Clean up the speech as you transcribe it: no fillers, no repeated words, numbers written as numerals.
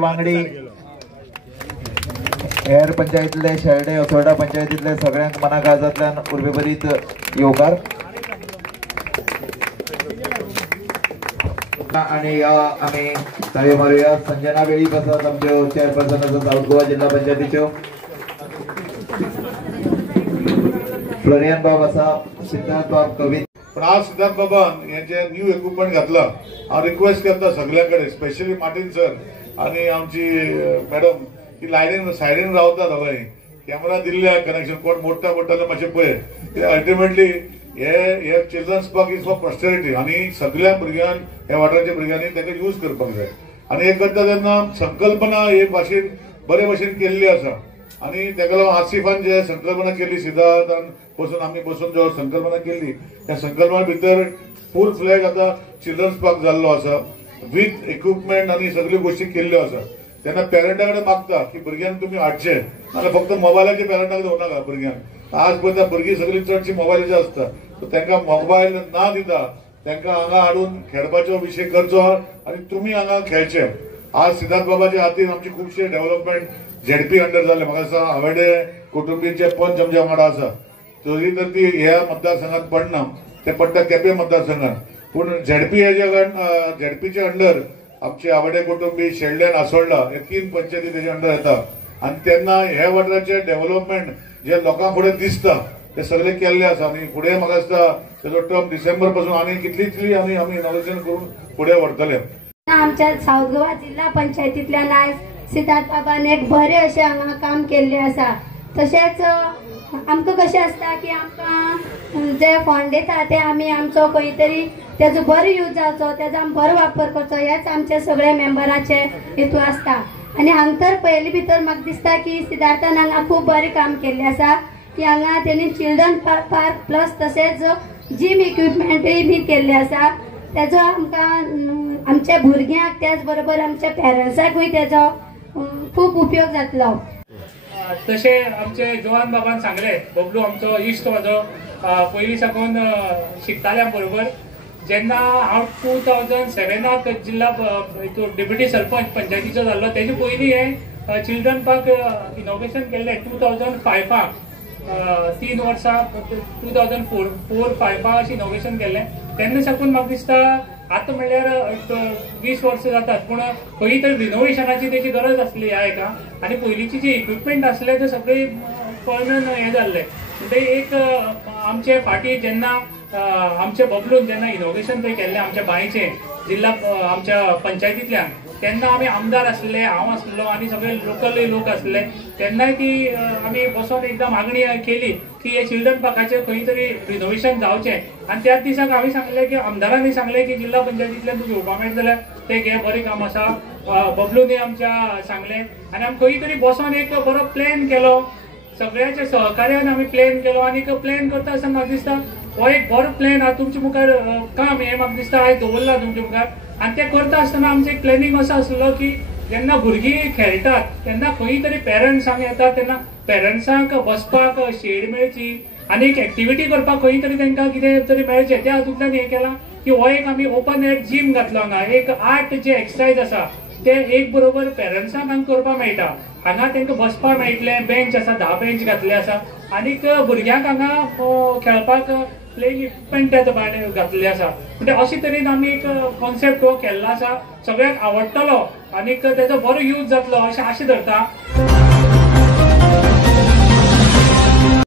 वांगडी हेर पंचायतीतले शेळडे असोर्डा पंचायतीतले सगळ्यांक मना काळजांतल्यान उर्बेभरीत येवकार आणि आम्ही ताळयो मारूया। संजना वेळीप आसात आमच्यो चेअरपर्सन आसात साऊथ गोवा जिल्हा पंचायतीच्यो, फ्लोरियन बाब आसा, सिद्धार्थ बाब कवी। पण आज सिद्धार्थ बाबान हे जे न्यू इक्विपमेंट घातला हांव रिक्वेस्ट करता सगळ्यांकडे स्पेशली मार्टिन सर आणि आमची मॅडम ती लायनीन सायडीन रावता दोगांय कॅमेरा दिल्ले कनेक्शन कोण मोडटा मोडटाले मातशें पळय अल्टिमेटली हे children's park is for prosperity आणि सगळ्या भुरग्यांक ह्या वाठाराच्या भुरग्यांनी ताका यूज करपाक जाय आणि हे करता तेन्ना संकल्पना हे भाशेन बरे भशेन केल्ली आसा आणि ताका लागून आसिफान जे संकल्पना केली सिद्धार्थान बसून आमी बसून जो संकल्पना केली त्या संकल्पना भितर फूल फ्लॅग आता चिल्ड्रन्स पार्क जाल्लो आसा विथ इक्विपमेंट आणि सगळ्यो गोष्टी केल्ल्यो आसा। तेन्ना पेरंटाकडे मागता की भुरग्यांक तुमी हाडचे नाल्यार फक्त मोबायलाचे पेरंटाक दवरनाका भुरग्यांक आज पळयता भुरगीं सगळीं चडशी मोबायलाचेर आसता सो तांकां मोबायल ना दिता तांकां हांगा हाडून खेळपाचो विशय करचो आणि तुमी हांगा खेळचे। आज सिद्धार्थ बाबाच्या हातीन आमची खुबशे डेव्हलपमेंट झेडपी अंडर जाले म्हाका दिसता हावेडे कुटुंबीचे पंच आमच्या वांगडा आसा तरी तर ती ह्या मतदारसंघात पडना ते पडटा केपें मतदारसंघात पूण झेडपी हेच्या झेडपीच्या अंडर आमचे आवडे कुटुंबी शेल्डेन आसोळडा हे 3 पंचायती तेच्या अंडर येता आणि तेन्ना हे वाठाराचे डेव्हलपमेंट जे लोकांक फुडें दिसता ते सगळे केल्ले आसा आणि फुडें म्हाका दिसता तेजो टर्म डिसेंबर पासून आनी कितली आमी इनॉग्रेशन करून फुडें व्हरतले। आमच्या साऊथ गोवा जिल्हा पंचायतींतल्यान आयज सिद्धार्थ बाबान एक बरें अशें हांगा काम केल्लें आसा। तशेंच आमकां कशें आसता की आमकां जे फंड येता ते आमी आमचो खंय तरी तेजो बरो यूज जावचो तेजो आमी बरो वापर करचो हेच आमचे सगळे मेंबराचे हेतू आसता। आनी हांगा तर पयलीं भितर म्हाका दिसता की सिद्धार्थान हांगा खूब बरें काम केल्लें आसा की हांगा तेणी चिल्ड्रन पार्क प्लस तशेंच जिम इक्विपमेंटूय बी केल्ले आसा तेजो आमकां आमच्या भुरग्यांक त्याच बरोबर आमच्या पेरंट्सांकूय तेजो खूब उपयोग जातलो। तशे आमचे जवान बाबान सांगले बबलू आमचो इश्ट म्हाजो पयलीं साकून शिकताल्या बरोबर जेन्ना हांव 2007 जिल्हा डेप्युटी सरपंच पंचायतीचो जाल्लो तेजे पयलीं हे चिल्ड्रन पार्क इनॉग्रेशन केल्लें 2005 3 वर्सां 2004-5 अशें इनॉग्रेशन केल्लें तेन्ना साकून म्हाका दिसता आतां म्हणल्यार 20 वर्सां जातात पूण खंय तरी रिनोवेशनाची तेजी गरज आसली ह्या हेका आनी पयलींचे जे इक्विपमेंट आसले ते सगळे पळोवन हे जाल्ले म्हणजे एक आमचे फाटी जेन्ना आमचे बबलून जेन्ना इनॉग्रेशन थंय केल्लें आमच्या बायचें जिल्हा आमच्या पंचायतींतल्यान तेन्ना आमी आमदार आसले हांव आसलो आनी सगळे लोकल लोक आसले तेन्नाय ती आमी बसोन एकदां मागणी केली की हे चिल्ड्रन पार्काचें खंय तरी रिनोवेशन जावचें आनी त्याच दिसाक हांवें सांगलें की आमदारांनी सांगलें की जिल्हा पंचायतींतल्यान तुका येवपाक मेळटा जाल्यार तें घे बरें काम आसा। बबलूनी आमच्या सांगलें आनी आमी खंय तरी बसोन एक बरो प्लॅन केलो सगळ्याच्या सहकार्यान आमी प्लॅन केलो आनी प्लॅन करता आसतना म्हाका दिसता हो एक बरो प्लॅन हा तुमच्या मुखार काम हे म्हाका दिसता आयज दवरला तुमच्या मुखार आनी ते करता आसतना आमचें एक प्लॅनिंग असो आसलो की जेन्ना भुरगीं खेळटात तेन्ना खंय तरी पेरंट्स हांगा येतात तेन्ना पेरंट्सांक बसपाक शेड मेळची आनी एक एक्टिविटी करपाक खंय तरी तांकां कितें तरी मेळचें त्या हातूंतल्यान हें केलां की हो एक आमी ओपन एअर जिम घातलो हांगा एक 8 जे एक्सरसाइज आसा ते एक बरोबर पेरंट्सांक हांगा करपाक मेळटा हांगा तांकां बसपाक मेळटलें बेंच आसा 10 बेंच घातले आसा आनीक भुरग्यांक हांगा खेळपाक प्लेइंग इक्विपमेंट त्या भायर घातले आसा म्हणजे अशे तरेन आमी एक कॉन्सेप्ट हो केल्लो आसा सगळ्यांक आवडटलो आनीक तेजो बरो यूज जातलो अशें आशा धरता।